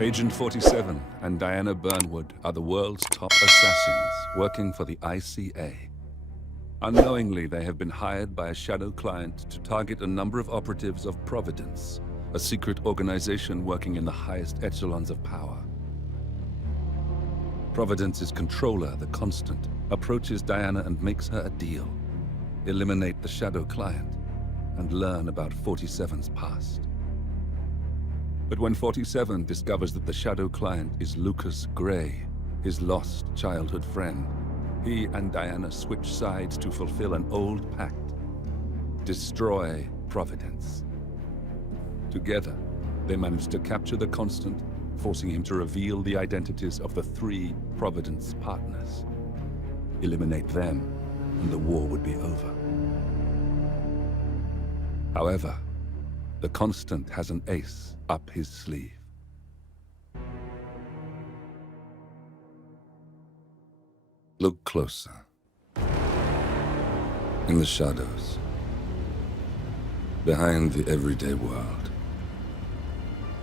Agent 47 and Diana Burnwood are the world's top assassins working for the ICA. Unknowingly, they have been hired by a shadow client to target a number of operatives of Providence, a secret organization working in the highest echelons of power. Providence's controller, the Constant, approaches Diana and makes her a deal. Eliminate the shadow client and learn about 47's past. But when 47 discovers that the shadow client is Lucas Gray, his lost childhood friend, he and Diana switch sides to fulfill an old pact: destroy Providence. Together, they manage to capture the Constant, forcing him to reveal the identities of the 3 Providence partners. Eliminate them, and the war would be over. However, the Constant has an ace up his sleeve. Look closer. In the shadows. Behind the everyday world.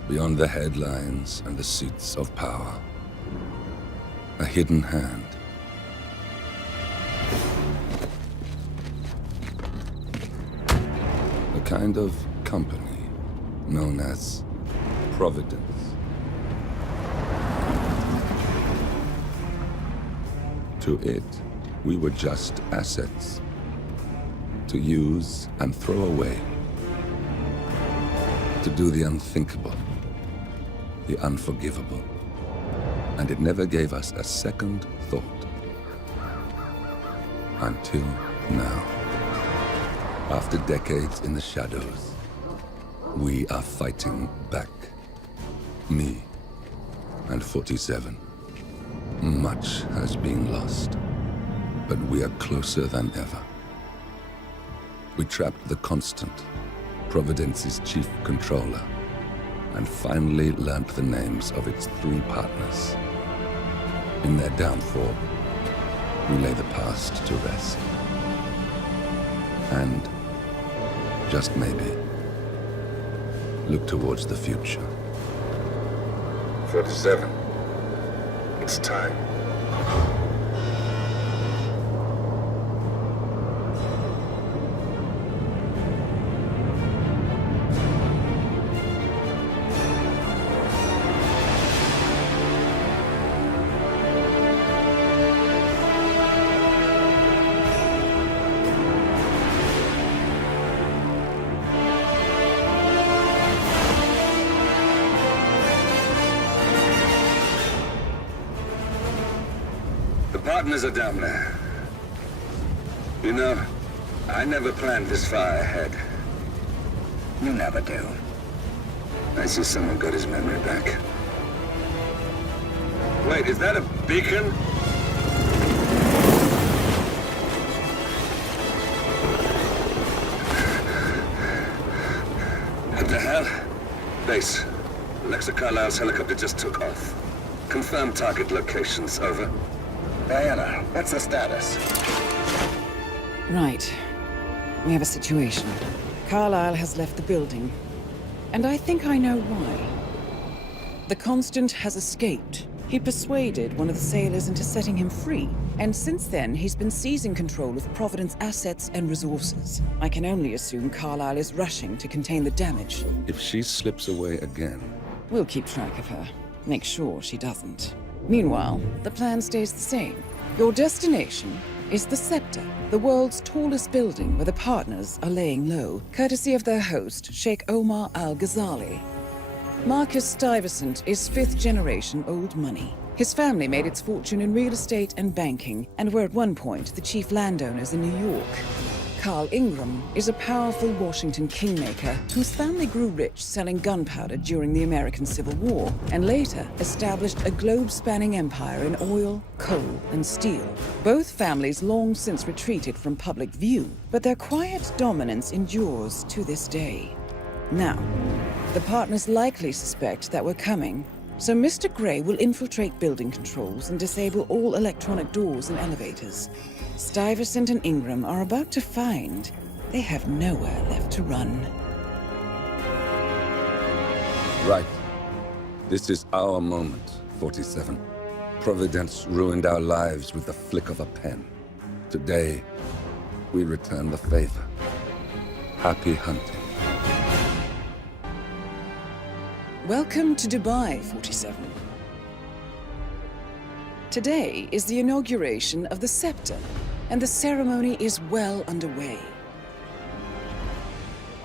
Beyond the headlines and the seats of power. A hidden hand. A kind of company known as Providence. To it, we were just assets. To use and throw away. To do the unthinkable. The unforgivable. And it never gave us a second thought. Until now. After decades in the shadows, we are fighting back. Me and 47. Much has been lost, but we are closer than ever. We trapped the Constant, Providence's chief controller, and finally learnt the names of its 3 partners. In their downfall, we lay the past to rest. And, just maybe, look towards the future. 47. It's time. Partners are down there. You know, I never planned this far ahead. You never do. I see someone got his memory back. Wait, is that a beacon? What the hell? Base. Alexa Carlisle's helicopter just took off. Confirm target locations, over. Diana, what's the status? Right. We have a situation. Carlisle has left the building. And I think I know why. The Constant has escaped. He persuaded one of the sailors into setting him free. And since then, he's been seizing control of Providence assets and resources. I can only assume Carlisle is rushing to contain the damage. If she slips away again... We'll keep track of her. Make sure she doesn't. Meanwhile, the plan stays the same. Your destination is the Scepter, the world's tallest building where the partners are laying low, courtesy of their host, Sheikh Burj Al-Ghazali. Marcus Stuyvesant is 5th-generation old money. His family made its fortune in real estate and banking, and were at one point the chief landowners in New York. Carl Ingram is a powerful Washington kingmaker whose family grew rich selling gunpowder during the American Civil War, and later established a globe-spanning empire in oil, coal, and steel. Both families long since retreated from public view, but their quiet dominance endures to this day. Now, the partners likely suspect that we're coming, so Mr. Gray will infiltrate building controls and disable all electronic doors and elevators. Stuyvesant and Ingram are about to find they have nowhere left to run. Right. This is our moment, 47. Providence ruined our lives with the flick of a pen. Today, we return the favor. Happy hunting. Welcome to Dubai, 47. Today is the inauguration of the scepter, and the ceremony is well underway.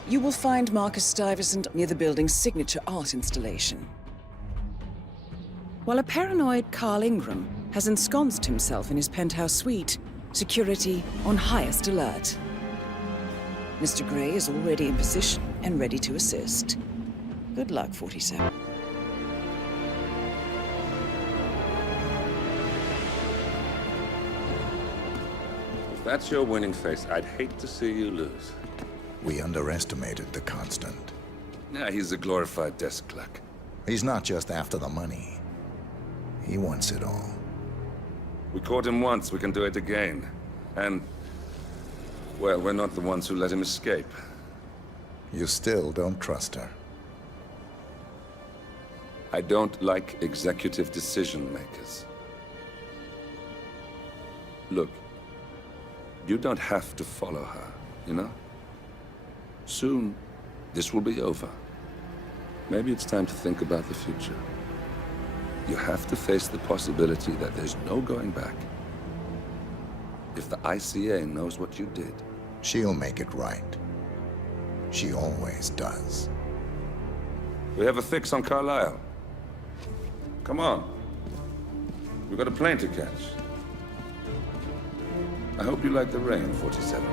You will find Marcus Stuyvesant near the building's signature art installation. While a paranoid Carl Ingram has ensconced himself in his penthouse suite, security on highest alert. Mr. Gray is already in position and ready to assist. Good luck, 47. If that's your winning face, I'd hate to see you lose. We underestimated the Constant. Yeah, he's a glorified desk clerk. He's not just after the money. He wants it all. We caught him once, we can do it again. And, well, we're not the ones who let him escape. You still don't trust her. I don't like executive decision makers. Look, you don't have to follow her, you know? Soon, this will be over. Maybe it's time to think about the future. You have to face the possibility that there's no going back. If the ICA knows what you did... She'll make it right. She always does. We have a fix on Carlisle. Come on. We've got a plane to catch. I hope you like the rain, 47.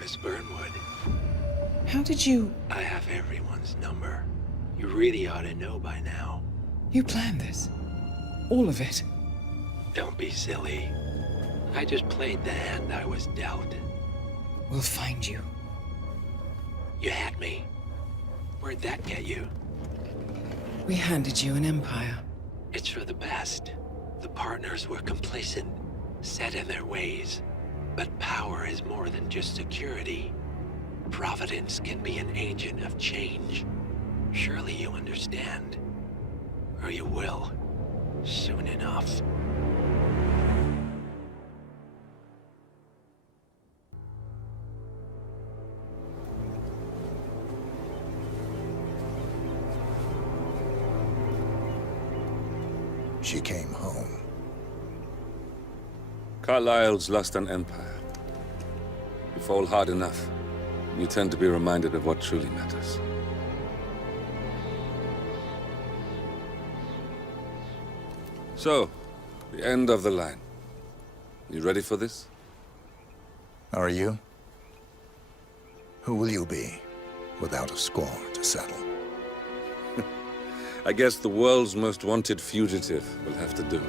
Miss Burnwood, How did you... I have everyone's number. You really ought to know by now. You planned this? All of it? Don't be silly. I just played the hand I was dealt. We'll find you. You had me. Where'd that get you? We handed you an empire. It's for the best. The partners were complacent, set in their ways. But power is more than just security. Providence can be an agent of change. Surely you understand. Or you will. Soon enough. She came home. Carlisle's lost an empire. You fall hard enough, you tend to be reminded of what truly matters. So, the end of the line. You ready for this? Are you? Who will you be, without a score to settle? I guess the world's most wanted fugitive will have to do.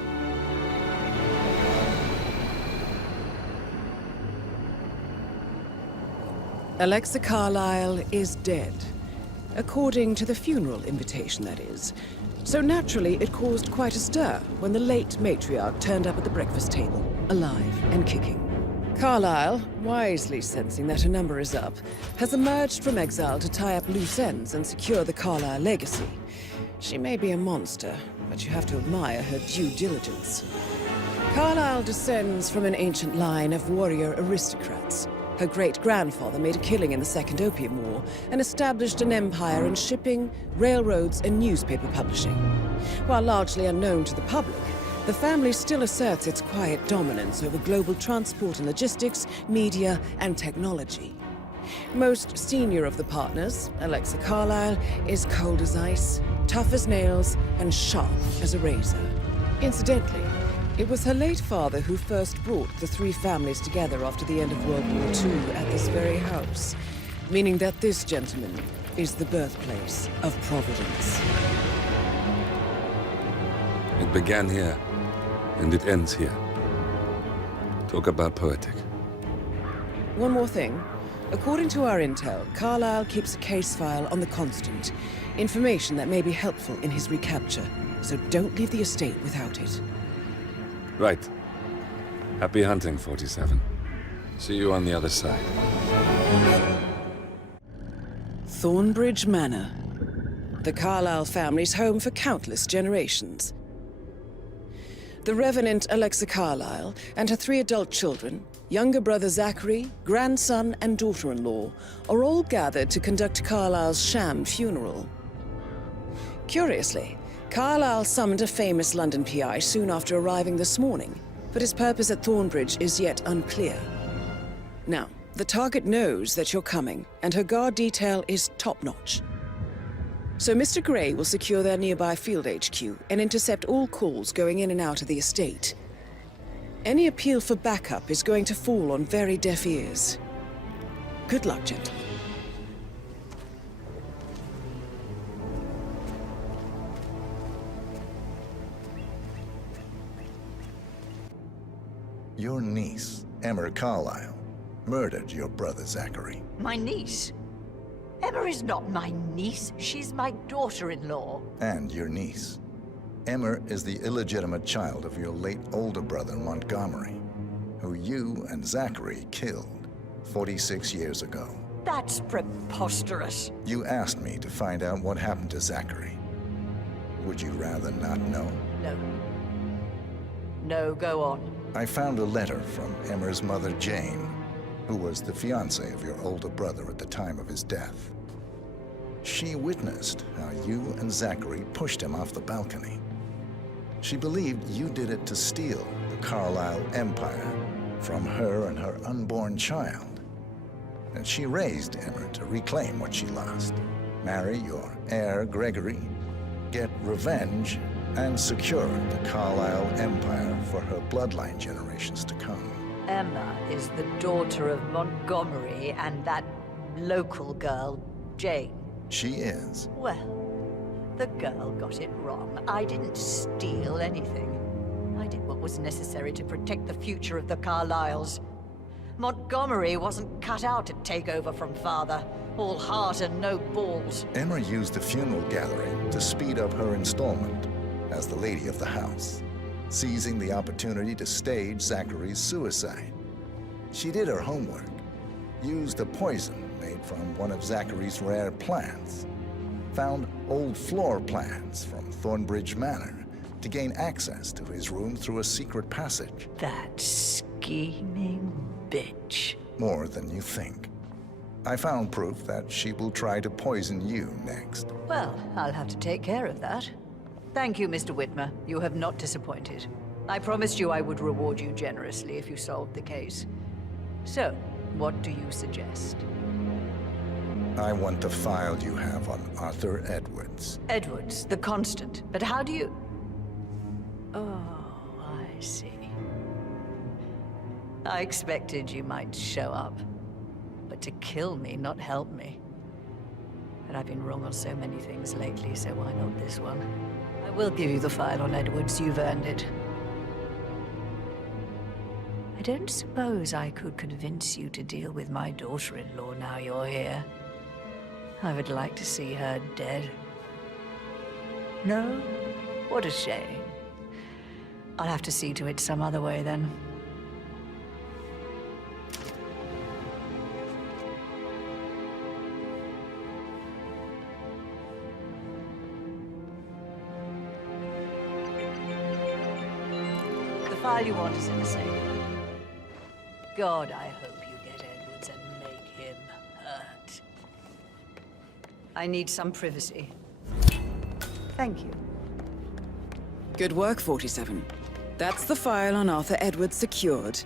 Alexa Carlisle is dead. According to the funeral invitation, that is. So naturally, it caused quite a stir when the late matriarch turned up at the breakfast table, alive and kicking. Carlisle, wisely sensing that her number is up, has emerged from exile to tie up loose ends and secure the Carlisle legacy. She may be a monster, but you have to admire her due diligence. Carlisle descends from an ancient line of warrior aristocrats. Her great-grandfather made a killing in the Second Opium War and established an empire in shipping, railroads, and newspaper publishing. While largely unknown to the public, the family still asserts its quiet dominance over global transport and logistics, media, and technology. Most senior of the partners, Alexa Carlisle, is cold as ice, tough as nails, and sharp as a razor. Incidentally, it was her late father who first brought the three families together after the end of World War II at this very house, meaning that this gentleman is the birthplace of Providence. It began here, and it ends here. Talk about poetic. One more thing. According to our intel, Carlisle keeps a case file on the Constant. Information that may be helpful in his recapture, so don't leave the estate without it. Right. Happy hunting, 47. See you on the other side. Thornbridge Manor. The Carlisle family's home for countless generations. The Revenant Alexa Carlisle and her 3 adult children, younger brother Zachary, grandson, and daughter-in-law, are all gathered to conduct Carlisle's sham funeral. Curiously, Carlisle summoned a famous London PI soon after arriving this morning, but his purpose at Thornbridge is yet unclear. Now, the target knows that you're coming, and her guard detail is top-notch. So Mr. Gray will secure their nearby field HQ and intercept all calls going in and out of the estate. Any appeal for backup is going to fall on very deaf ears. Good luck, gentlemen. Your niece, Emma Carlisle, murdered your brother Zachary. My niece? Emma is not my niece. She's my daughter-in-law. And your niece. Emma is the illegitimate child of your late older brother Montgomery, who you and Zachary killed 46 years ago. That's preposterous. You asked me to find out what happened to Zachary. Would you rather not know? No. No, go on. I found a letter from Emma's mother, Jane, who was the fiancée of your older brother at the time of his death. She witnessed how you and Zachary pushed him off the balcony. She believed you did it to steal the Carlisle empire from her and her unborn child. And she raised Emma to reclaim what she lost, marry your heir, Gregory, get revenge, and secure the Carlisle empire for her bloodline generations to come. Emma is the daughter of Montgomery and that local girl, Jane. She is. Well, the girl got it wrong. I didn't steal anything. I did what was necessary to protect the future of the Carlisles. Montgomery wasn't cut out to take over from father. All heart and no balls. Emma used the funeral gathering to speed up her installment as the lady of the house, seizing the opportunity to stage Zachary's suicide. She did her homework, used a poison made from one of Zachary's rare plants, found old floor plans from Thornbridge Manor to gain access to his room through a secret passage. That scheming bitch. More than you think. I found proof that she will try to poison you next. Well, I'll have to take care of that. Thank you, Mr. Whitmer. You have not disappointed. I promised you I would reward you generously if you solved the case. So, what do you suggest? I want the file you have on Arthur Edwards. Edwards, the Constant. But how do you... Oh, I see. I expected you might show up. But to kill me, not help me. But I've been wrong on so many things lately, so why not this one? I will give you the file on Edwards. You've earned it. I don't suppose I could convince you to deal with my daughter-in-law now you're here. I would like to see her dead. No? What a shame. I'll have to see to it some other way then. The file you want is in the safe. God, I hope you get Edwards and make him hurt. I need some privacy. Thank you. Good work, 47. That's the file on Arthur Edwards secured.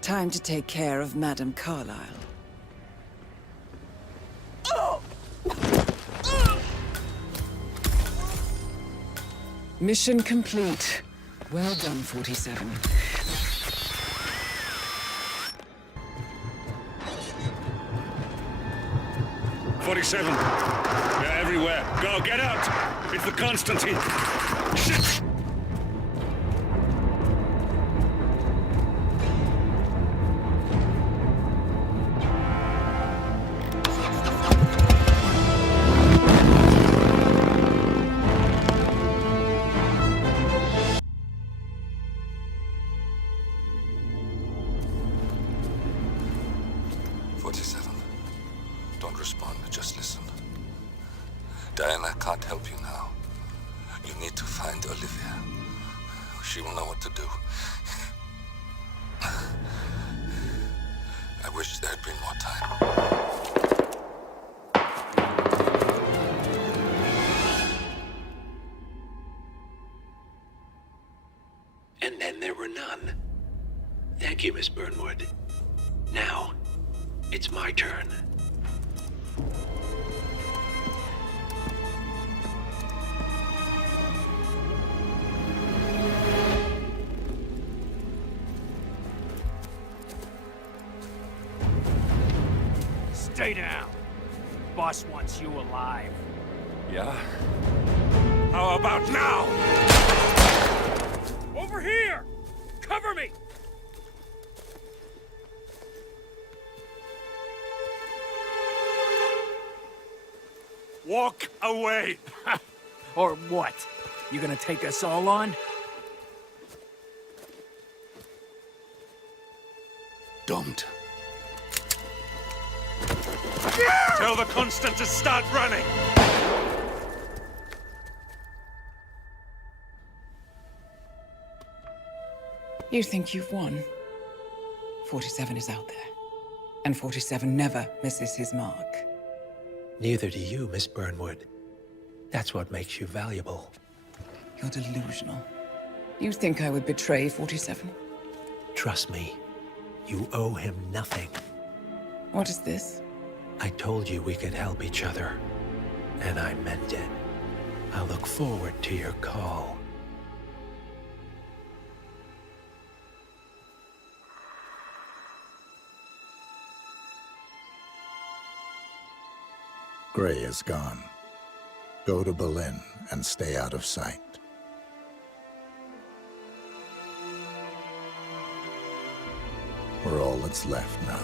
Time to take care of Madame Carlisle. Mission complete. Well done, 47. They're everywhere. Go, get out! It's the Constantine. Shit! You need to find Olivia. She will know what to do. I wish there had been more time. And then there were none. Thank you, Miss Burnwood. Now, it's my turn. Stay down. Boss wants you alive. Yeah? How about now? Over here! Cover me! Walk away! Or what? You gonna take us all on? Don't. Tell the Constant to start running! You think you've won? 47 is out there. And 47 never misses his mark. Neither do you, Miss Burnwood. That's what makes you valuable. You're delusional. You think I would betray 47? Trust me, you owe him nothing. What is this? I told you we could help each other, and I meant it. I look forward to your call. Gray is gone. Go to Berlin and stay out of sight. We're all that's left now.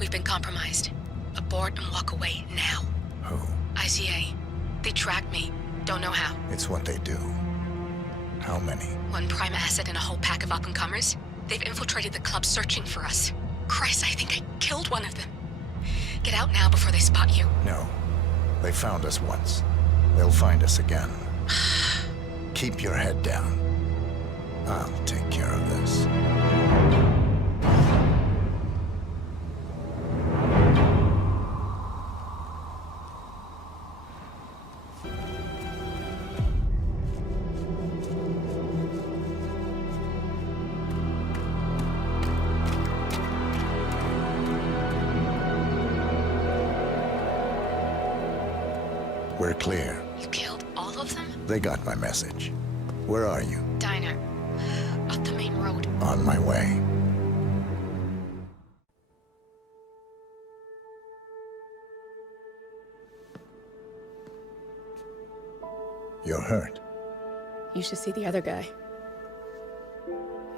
We've been compromised. Abort and walk away now. Who? ICA. They tracked me. Don't know how. It's what they do. How many? One prime asset and a whole pack of up-and-comers. They've infiltrated the club searching for us. Christ, I think I killed one of them. Get out now before they spot you. No. They found us once. They'll find us again. Keep your head down. I'll take care of this. We're clear. You killed all of them? They got my message. Where are you? Diner. Up the main road. On my way. You're hurt. You should see the other guy.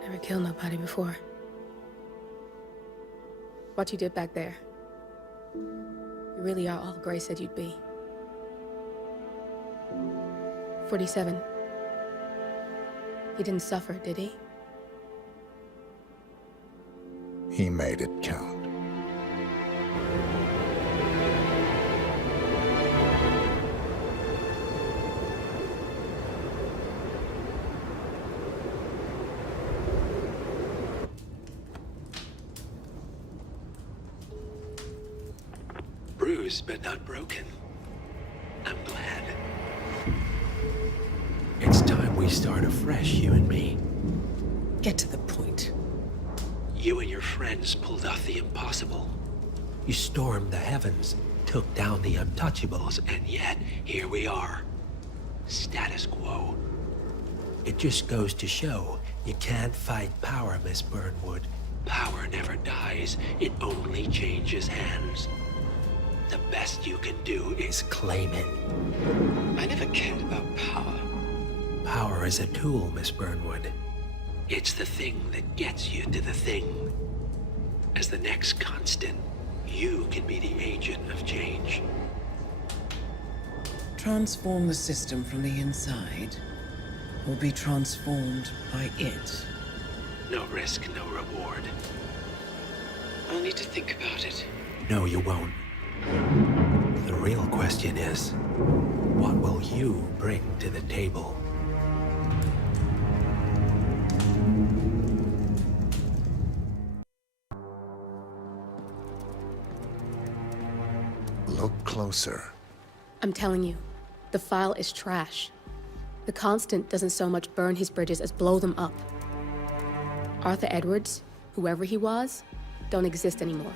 Never killed nobody before. What you did back there. You really are all Gray said you'd be. 47. He didn't suffer, did he? He made it count. Bruised but not broken. I'm glad. It's time we start afresh, you and me. Get to the point. You and your friends pulled off the impossible. You stormed the heavens, took down the untouchables, and yet, here we are. Status quo. It just goes to show, you can't fight power, Miss Burnwood. Power never dies, it only changes hands. The best you can do is claim it. I never cared about power. Power is a tool, Miss Burnwood. It's the thing that gets you to the thing. As the next constant, you can be the agent of change. Transform the system from the inside, or be transformed by it. No risk, no reward. I'll need to think about it. No, you won't. The real question is, what will you bring to the table? Look closer. I'm telling you, the file is trash. The Constant doesn't so much burn his bridges as blow them up. Arthur Edwards, whoever he was, don't exist anymore.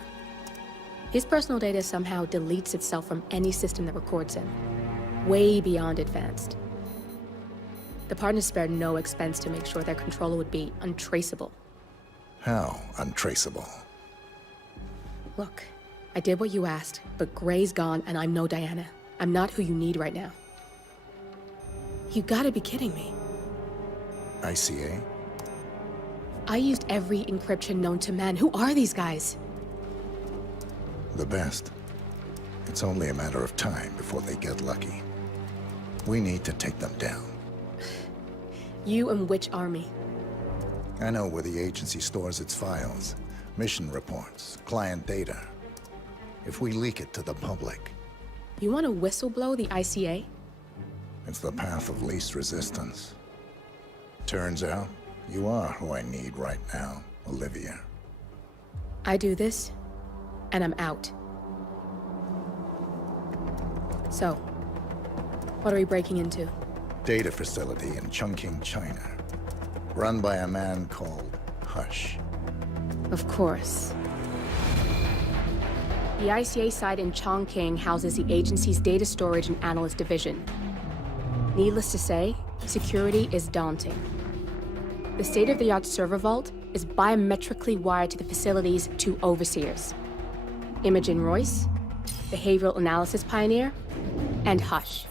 His personal data somehow deletes itself from any system that records him. Way beyond advanced. The partners spared no expense to make sure their controller would be untraceable. How untraceable? Look, I did what you asked, but Gray's gone and I'm no Diana. I'm not who you need right now. You gotta be kidding me. ICA? I used every encryption known to man. Who are these guys? The best. It's only a matter of time before they get lucky. We need to take them down. You and which army? I know where the agency stores its files, mission reports, client data. If we leak it to the public... You want to whistleblow the ICA? It's the path of least resistance. Turns out, you are who I need right now, Olivia. I do this, and I'm out. So, what are we breaking into? Data facility in Chongqing, China. Run by a man called Hush. Of course. The ICA site in Chongqing houses the agency's data storage and analyst division. Needless to say, security is daunting. The state-of-the-art server vault is biometrically wired to the facility's two overseers. Imogen Royce, behavioral analysis pioneer, and Hush,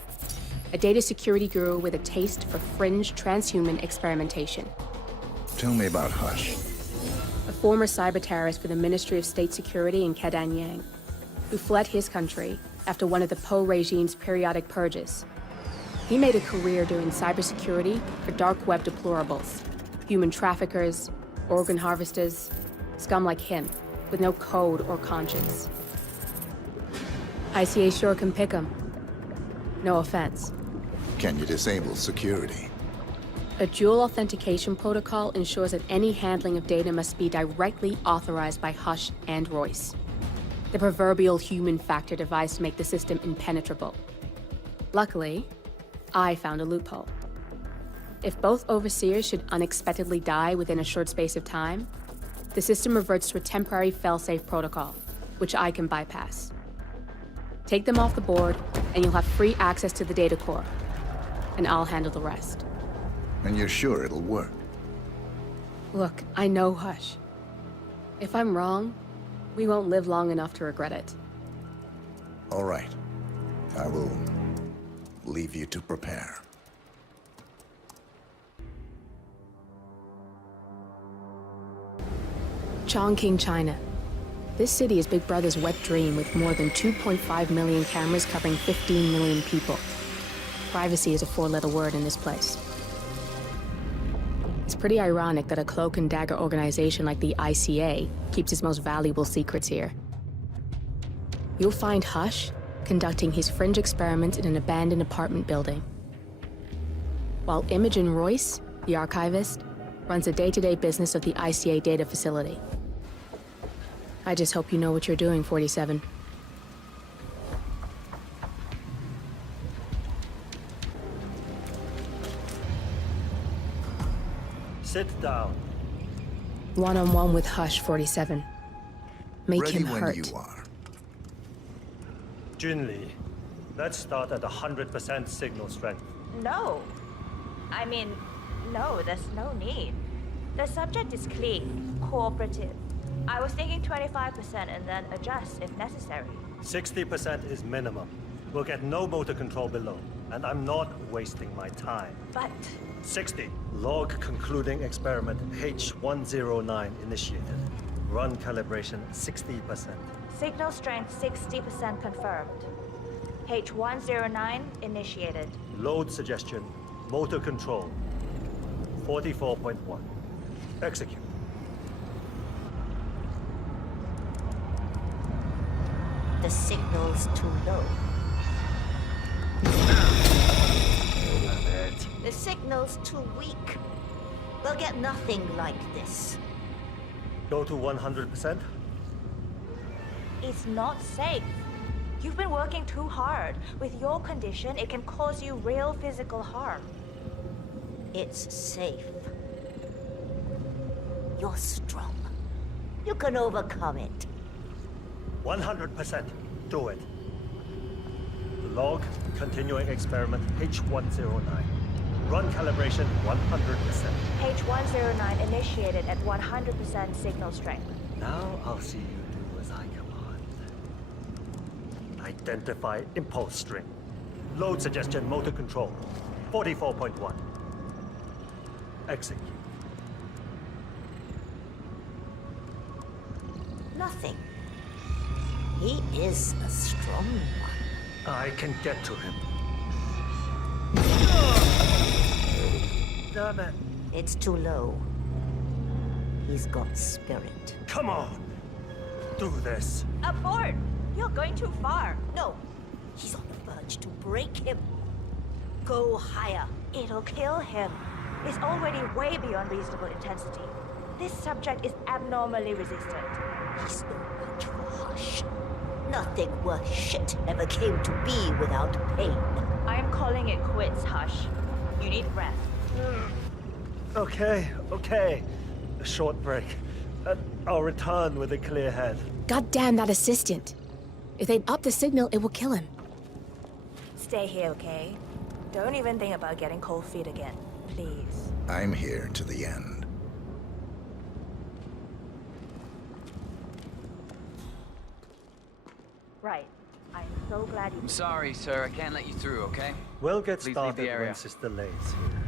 a data security guru with a taste for fringe transhuman experimentation. Tell me about Hush. A former cyber terrorist for the Ministry of State Security in Kedangyang, who fled his country after one of the Po regime's periodic purges. He made a career doing cybersecurity for dark web deplorables, human traffickers, organ harvesters, scum like him, with no code or conscience. ICA sure can pick 'em. No offense. Can you disable security? A dual authentication protocol ensures that any handling of data must be directly authorized by Hush and Royce. The proverbial human factor device to make the system impenetrable. Luckily, I found a loophole. If both overseers should unexpectedly die within a short space of time, the system reverts to a temporary fail-safe protocol, which I can bypass. Take them off the board, and you'll have free access to the data core. And I'll handle the rest. And you're sure it'll work? Look, I know Hush. If I'm wrong, we won't live long enough to regret it. All right. I will leave you to prepare. Chongqing, China. This city is Big Brother's wet dream with more than 2.5 million cameras covering 15 million people. Privacy is a four-letter word in this place. It's pretty ironic that a cloak and dagger organization like the ICA keeps its most valuable secrets here. You'll find Hush conducting his fringe experiments in an abandoned apartment building, while Imogen Royce, the archivist, runs the day-to-day business of the ICA data facility. I just hope you know what you're doing, 47. Sit down. One-on-one with Hush, 47. Make Ready him when hurt. you are. Junli, let's start at 100% signal strength. No. I mean, no, there's no need. The subject is clean, cooperative. I was thinking 25% and then adjust if necessary. 60% is minimum. We'll get no motor control below, and I'm not wasting my time. But... 60. Log concluding experiment H109 initiated. Run calibration 60%. Signal strength 60% confirmed. H109 initiated. Load suggestion, motor control 44.1. Execute. The signal's too low. The signal's too weak. We'll get nothing like this. Go to 100%? It's not safe. You've been working too hard. With your condition, it can cause you real physical harm. It's safe. You're strong. You can overcome it. 100%. Do it. Log, continuing experiment H109. Run calibration 100%. H109 initiated at 100% signal strength. Now I'll see you do as I command. Identify impulse string. Load suggestion motor control. 44.1. Execute. Nothing. He is a strong one. I can get to him. Damn it. It's too low. He's got spirit. Come on. Do this. Abort! You're going too far. No. He's on the verge to break him. Go higher. It'll kill him. It's already way beyond reasonable intensity. This subject is abnormally resistant. He's no match for Hush. Nothing worth shit ever came to be without pain. I am calling it quits, Hush. You need rest. Okay. A short break. I'll return with a clear head. God damn that assistant. If they up the signal, it will kill him. Stay here, okay? Don't even think about getting cold feet again. Please. I'm here to the end. Right. I'm so glad you... Sorry, sir. I can't let you through, okay? We'll get Please leave started the area. when Sister Lay's here.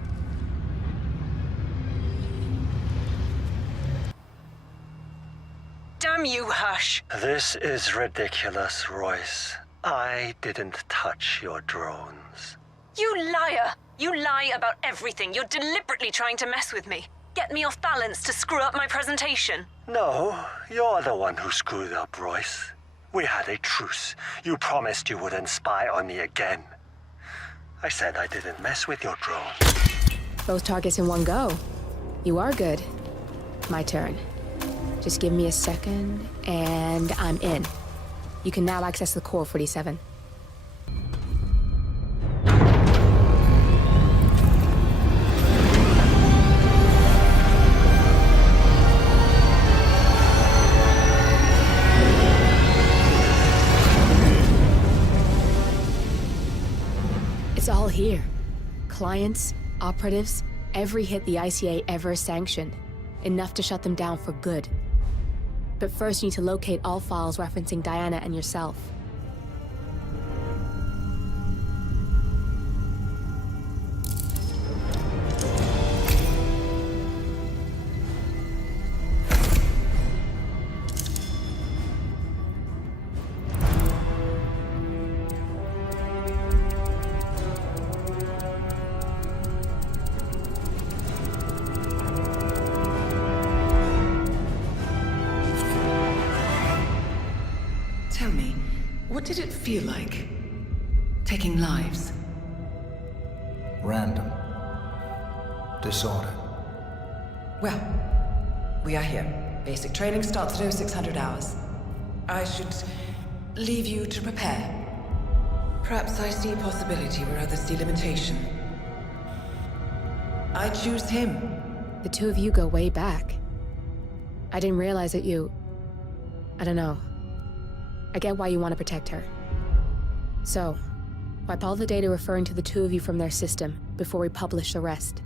Damn you, Hush! This is ridiculous, Royce. I didn't touch your drones. You liar! You lie about everything. You're deliberately trying to mess with me. Get me off balance to screw up my presentation. No, you're the one who screwed up, Royce. We had a truce. You promised you wouldn't spy on me again. I said I didn't mess with your drone. Both targets in one go. You are good. My turn. Just give me a second, and I'm in. You can now access the core, 47. It's all here. Clients, operatives, every hit the ICA ever sanctioned. Enough to shut them down for good. But first you need to locate all files referencing Diana and yourself. Tell me, what did it feel like? Taking lives? Random. Disorder. Well, we are here. Basic training starts at 0600 hours. I should leave you to prepare. Perhaps I see possibility where others see limitation. I choose him. The two of you go way back. I didn't realize that you... I don't know. I get why you want to protect her. So, wipe all the data referring to the two of you from their system before we publish the rest.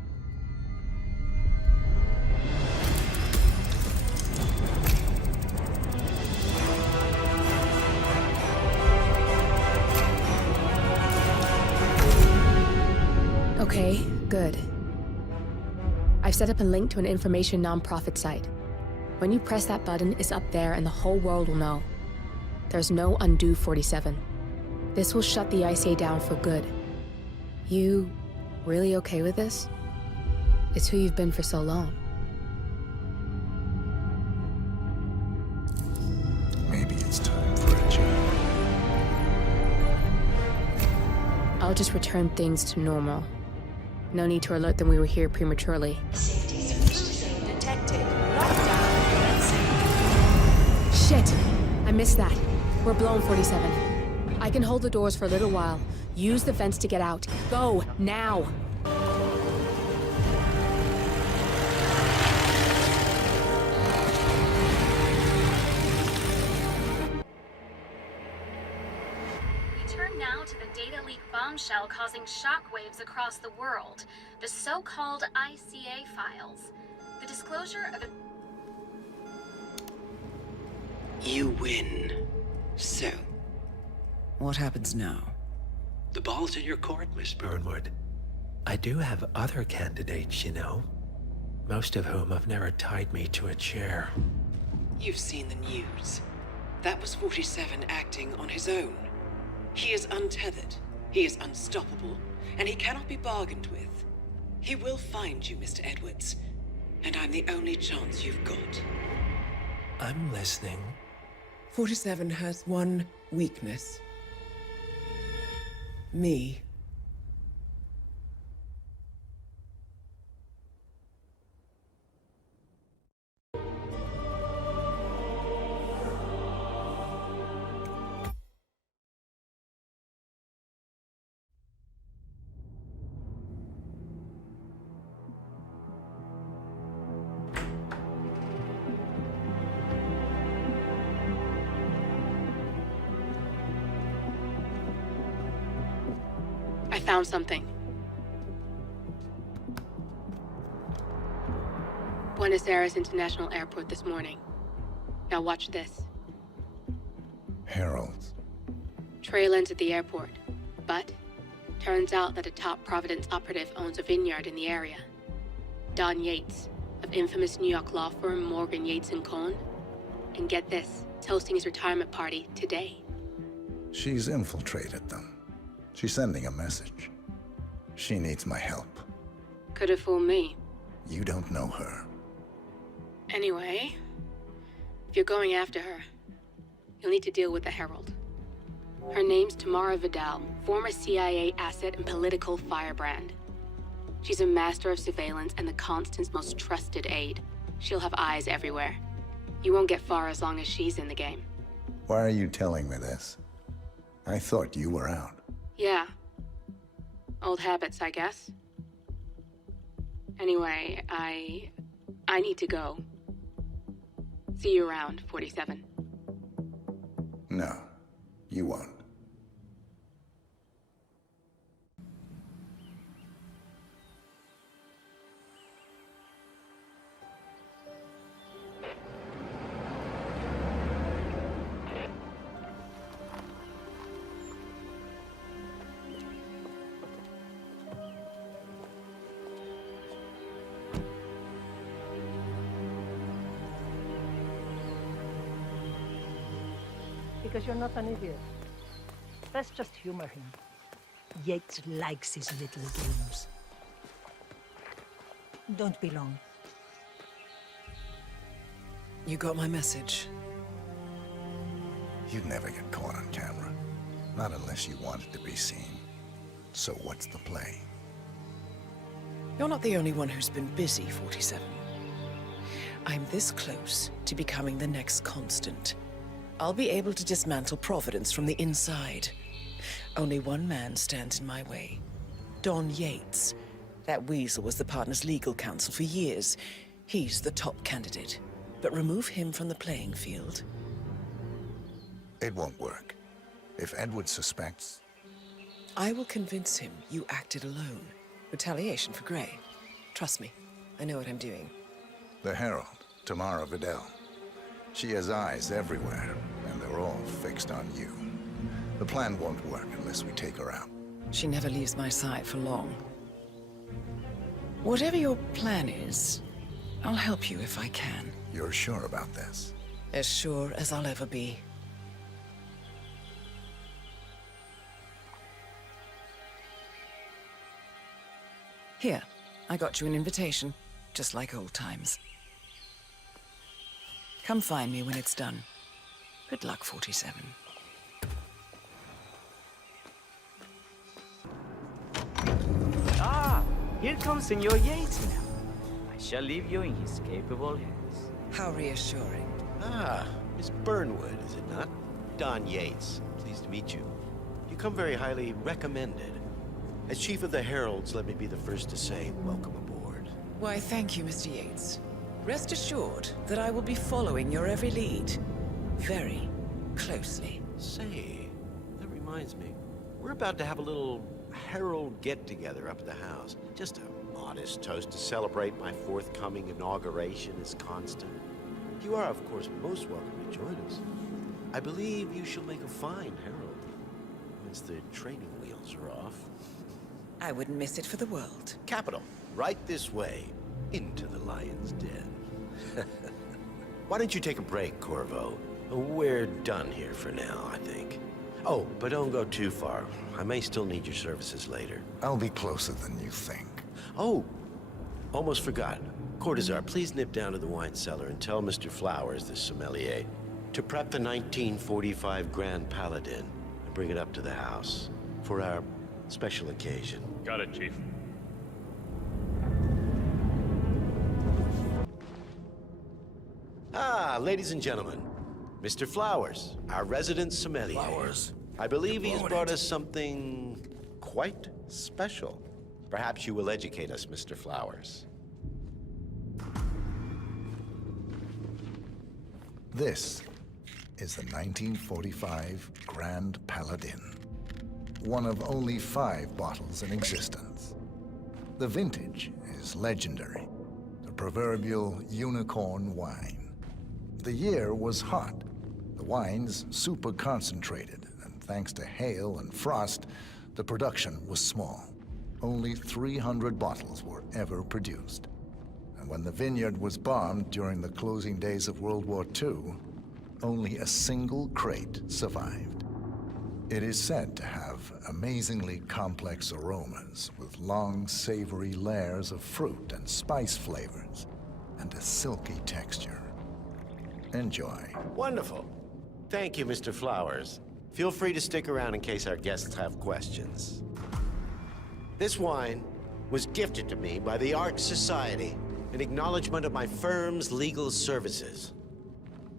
Okay, good. I've set up a link to an information nonprofit site. When you press that button, it's up there and the whole world will know. There's no undo 47. This will shut the ICA down for good. You really okay with this? It's who you've been for so long. Maybe it's time for a change. I'll just return things to normal. No need to alert them we were here prematurely. Detected. Lockdown. Shit! I missed that. We're blown, 47. I can hold the doors for a little while. Use the vents to get out. Go, now! We turn now to the data leak bombshell causing shockwaves across the world. The so-called ICA files. The disclosure of a... You win. So, What happens now? The ball's in your court, Miss Burnwood. I do have other candidates, you know. Most of whom have never tied me to a chair. you've seen the news. That was 47 acting on his own. He is untethered, he is unstoppable, and he cannot be bargained with. He will find you, Mr. Edwards, and I'm the only chance you've got. I'm listening. 47 has one weakness. Me. I found something. Buenos Aires International Airport this morning. Now watch this. Heralds. Trail ends at the airport, but turns out that a top Providence operative owns a vineyard in the area. Don Yates, of infamous New York law firm Morgan, Yates & Cohn. And get this, he's hosting his retirement party today. She's infiltrated them. She's sending a message. She needs my help. Could have fooled me. You don't know her. Anyway, if you're going after her, you'll need to deal with the Herald. Her name's Tamara Vidal, former CIA asset and political firebrand. She's a master of surveillance and the Constant's most trusted aide. She'll have eyes everywhere. You won't get far as long as she's in the game. Why are you telling me this? I thought you were out. Yeah. Old habits, I guess. Anyway, I need to go. See you around, 47. No, you won't. Because you're not an idiot. Let's just humor him. Yates likes his little games. Don't be long. You got my message. You'd never get caught on camera. Not unless you wanted to be seen. So what's the play? You're not the only one who's been busy, 47. I'm this close to becoming the next Constant. I'll be able to dismantle Providence from the inside. Only one man stands in my way. Don Yates. That weasel was the partner's legal counsel for years. He's the top candidate. But remove him from the playing field. It won't work. If Edward suspects... I will convince him you acted alone. Retaliation for Grey. Trust me, I know what I'm doing. The Herald, Tamara Vidal. She has eyes everywhere, and they're all fixed on you. The plan won't work unless we take her out. She never leaves my side for long. Whatever your plan is, I'll help you if I can. You're sure about this? As sure as I'll ever be. Here, I got you an invitation, just like old times. Come find me when it's done. Good luck, 47. Here comes Senor Yates now. I shall leave you in his capable hands. How reassuring. Ah, Miss Burnwood, is it not? Don Yates. Pleased to meet you. You come very highly recommended. As Chief of the Heralds, let me be the first to say welcome aboard. Why, thank you, Mr. Yates. Rest assured that I will be following your every lead. Very closely. Say, that reminds me. We're about to have a little Herald get-together up at the house. Just a modest toast to celebrate my forthcoming inauguration as Constant. You are, of course, most welcome to join us. I believe you shall make a fine Herald, once the training wheels are off. I wouldn't miss it for the world. Capital. Right this way, into the lion's den. Why don't you take a break, Corvo? We're done here for now, I think. Oh, but don't go too far. I may still need your services later. I'll be closer than you think. Oh, almost forgot. Cortazar, please nip down to the wine cellar and tell Mr. Flowers, the sommelier, to prep the 1945 Grand Paladin and bring it up to the house for our special occasion. Got it, Chief. Ah, ladies and gentlemen, Mr. Flowers, our resident sommelier. Flowers. I believe he's brought us something quite special. Perhaps you will educate us, Mr. Flowers. This is the 1945 Grand Paladin. One of only 5 bottles in existence. The vintage is legendary, the proverbial unicorn wine. The year was hot, the wine's super concentrated, and thanks to hail and frost, the production was small. Only 300 bottles were ever produced. And when the vineyard was bombed during the closing days of World War II, only a single crate survived. It is said to have amazingly complex aromas with long, savory layers of fruit and spice flavors, and a silky texture. Enjoy. Wonderful. Thank you, Mr. Flowers. Feel free to stick around in case our guests have questions. This wine was gifted to me by the Art Society in acknowledgement of my firm's legal services.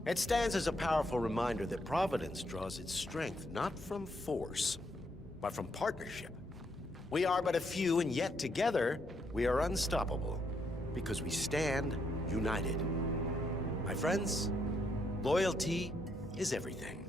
It stands as a powerful reminder that Providence draws its strength not from force, but from partnership. We are but a few, and yet together we are unstoppable because we stand united. My friends, loyalty is everything,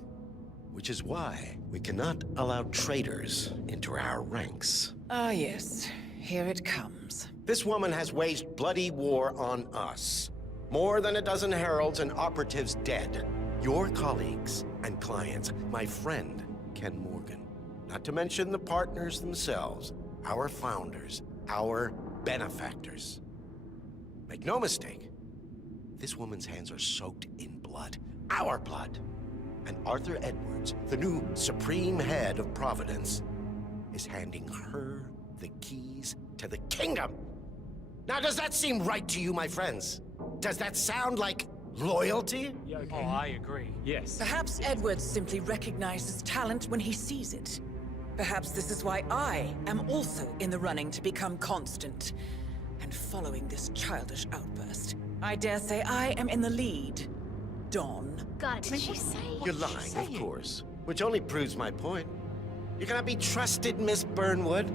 which is why we cannot allow traitors into our ranks. Ah, yes. Here it comes. This woman has waged bloody war on us. More than a dozen heralds and operatives dead. Your colleagues and clients, my friend, Ken Morgan. Not to mention the partners themselves, our founders, our benefactors. Make no mistake, this woman's hands are soaked in blood. Our blood. And Arthur Edwards, the new supreme head of Providence, is handing her the keys to the kingdom. Now, does that seem right to you, my friends? Does that sound like loyalty? Oh, I agree. Yes. Perhaps Edwards simply recognizes talent when he sees it. Perhaps this is why I am also in the running to become Constant. And following this childish outburst, I dare say I am in the lead. Dawn. God, did she say? You're lying, of course. Which only proves my point. You cannot be trusted, Miss Burnwood.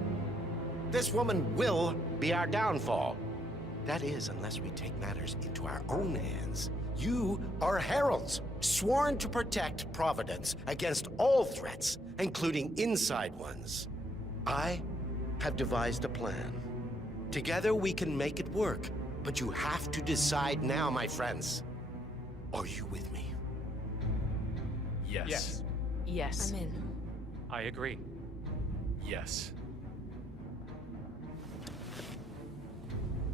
This woman will be our downfall. That is, unless we take matters into our own hands. You are heralds, sworn to protect Providence against all threats, including inside ones. I have devised a plan. Together we can make it work, but you have to decide now, my friends. Are you with me? Yes. Yes. Yes. I'm in. I agree. Yes.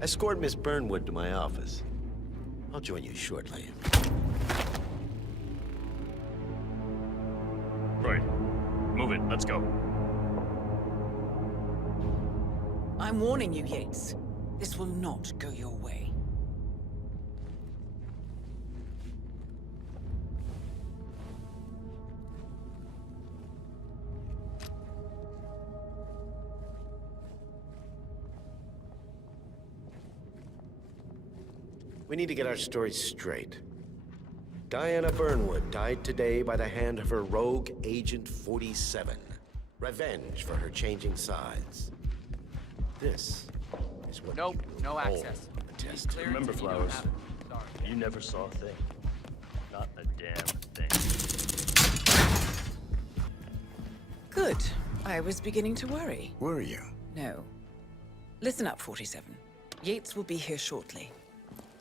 Escort Miss Burnwood to my office. I'll join you shortly. Right. Move it. Let's go. I'm warning you, Yates. This will not go your way. We need to get our story straight. Diana Burnwood died today by the hand of her rogue Agent 47. Revenge for her changing sides. This is what Nope, no access. Test. Remember, Flowers, you never saw a thing. Not a damn thing. Good. I was beginning to worry. Were you? No. Listen up, 47. Yates will be here shortly.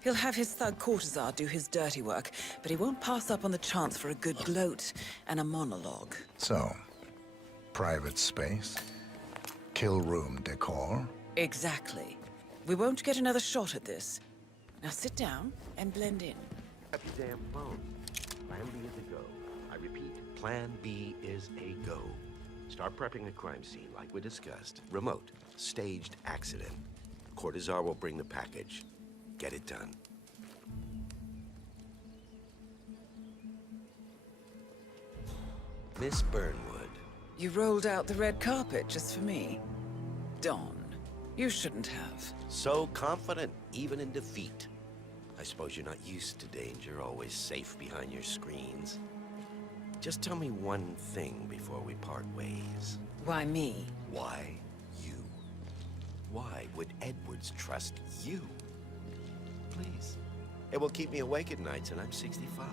He'll have his thug courtesan do his dirty work, but he won't pass up on the chance for a good gloat and a monologue. So, private space? Kill room decor? Exactly. We won't get another shot at this. Now sit down and blend in. Up your damn phone. Plan B is a go. I repeat, Plan B is a go. Start prepping the crime scene like we discussed. Remote, staged accident. Cortazar will bring the package. Get it done. Miss Burnwood. You rolled out the red carpet just for me. Dawn, you shouldn't have. So confident, even in defeat. I suppose you're not used to danger, always safe behind your screens. Just tell me one thing before we part ways. Why me? Why you? Why would Edwards trust you? Please. It will keep me awake at nights, and I'm 65.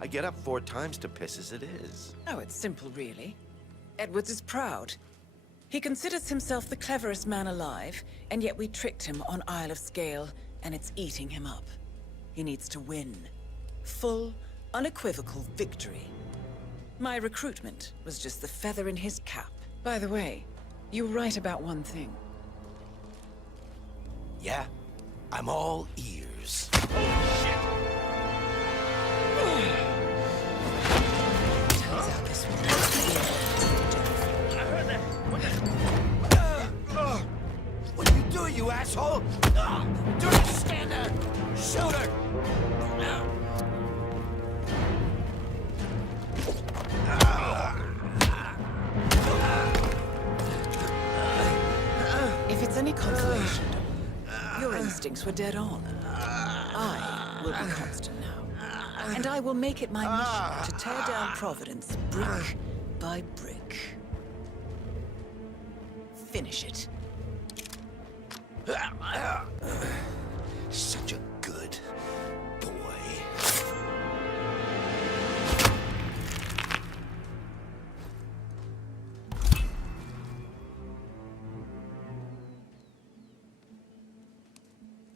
I get up 4 times to piss as it is. Oh, it's simple, really. Edwards is proud. He considers himself the cleverest man alive, and yet we tricked him on Isle of Scale, and it's eating him up. He needs to win. Full, unequivocal victory. My recruitment was just the feather in his cap. By the way, you were right about one thing. Yeah? I'm all ears. Turns out this one. I heard that. What are you doing, you asshole? Do not stand there! Shoot her! If it's any consolation, your instincts were dead on. I will be constant now. And I will make it my mission to tear down Providence brick by brick. Finish it. Such a good boy.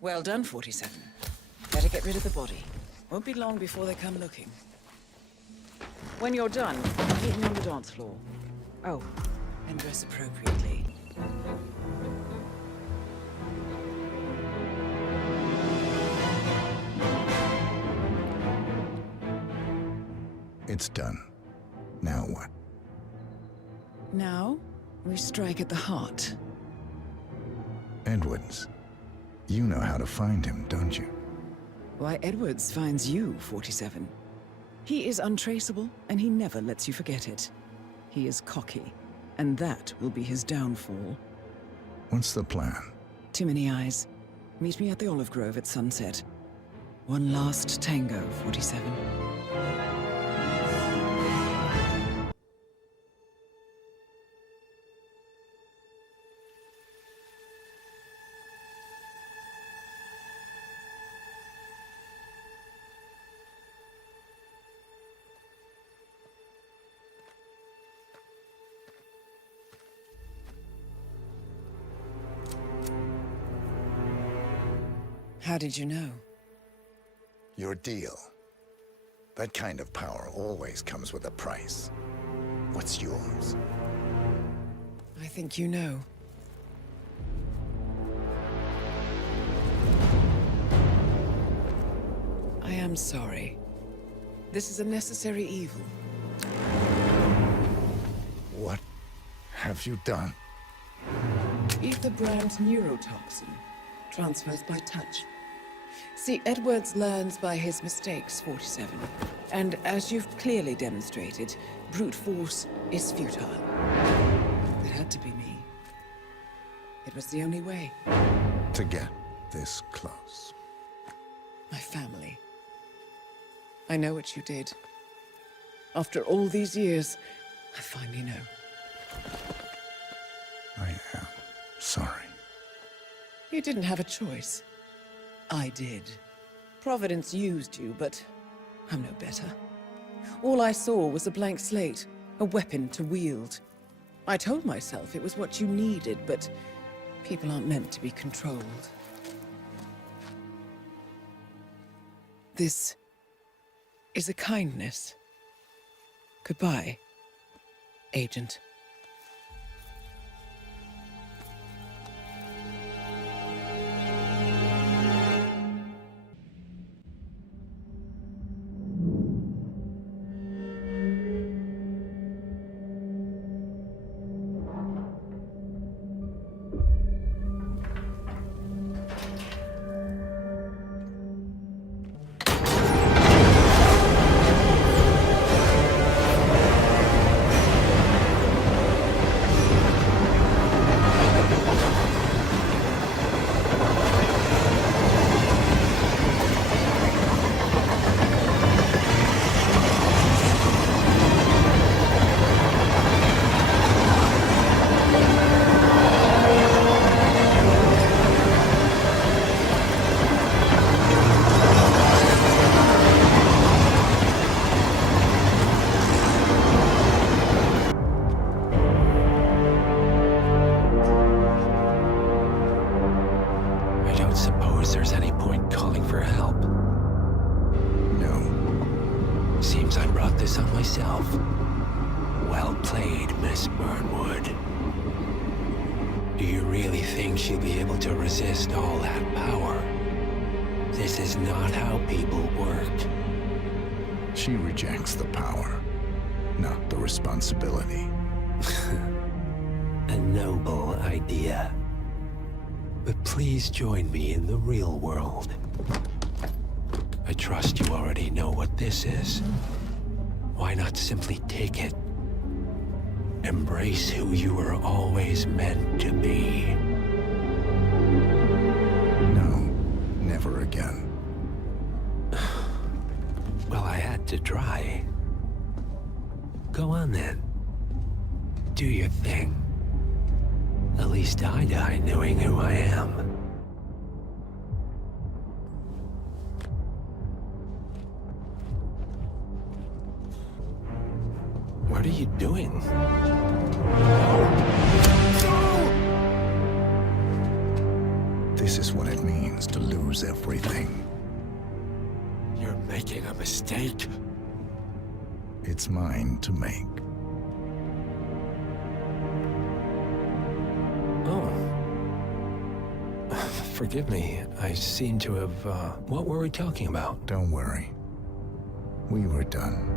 Well done, 47. Better get rid of the body. Won't be long before they come looking. When you're done, meet me on the dance floor. Oh, and dress appropriately. It's done. Now what? Now, we strike at the heart. Edwards. You know how to find him, don't you? Why, Edwards finds you, 47. He is untraceable, and he never lets you forget it. He is cocky, and that will be his downfall. What's the plan? Too many eyes. Meet me at the Olive Grove at sunset. One last tango, 47. How did you know? Your deal. That kind of power always comes with a price. What's yours? I think you know. I am sorry. This is a necessary evil. What have you done? Ether brand neurotoxin. Transfers by touch. See, Edwards learns by his mistakes, 47. And as you've clearly demonstrated, brute force is futile. It had to be me. It was the only way. To get this close. My family. I know what you did. After all these years, I finally know. I am sorry. You didn't have a choice. I did. Providence used you, but I'm no better. All I saw was a blank slate, a weapon to wield. I told myself it was what you needed, but people aren't meant to be controlled. This is a kindness. Goodbye, Agent. Well played, Miss Burnwood. Do you really think she'll be able to resist all that power? This is not how people work. She rejects the power, not the responsibility. A noble idea. But please join me in the real world. I trust you already know what this is. Why not simply take it? Embrace who you were always meant to be. No, never again. Well, I had to try. Go on then. Do your thing. At least I die knowing who I am. What are you doing? This is what it means to lose everything. You're making a mistake. It's mine to make. Oh. Forgive me. I seem to have, what were we talking about? Don't worry. We were done.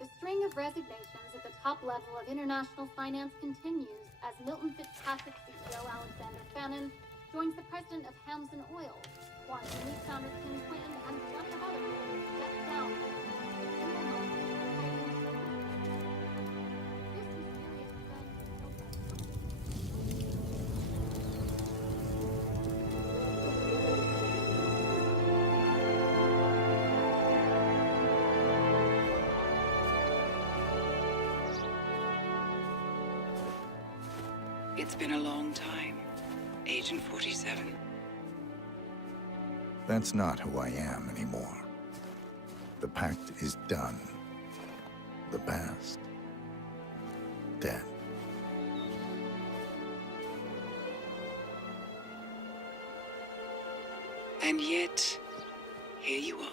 The string of resignations at the top level of international finance continues as Milton Fitzpatrick CEO Alexander Fannin joins the president of Hamson Oil, Quantum Leap founder Tim Quinn, and plenty of others who step down. It's been a long time, Agent 47. That's not who I am anymore. The pact is done. The past, dead. And yet, here you are.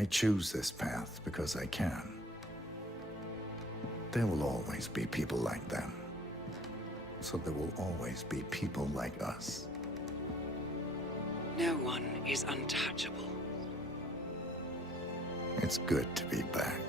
I choose this path because I can. There will always be people like them. So there will always be people like us. No one is untouchable. It's good to be back.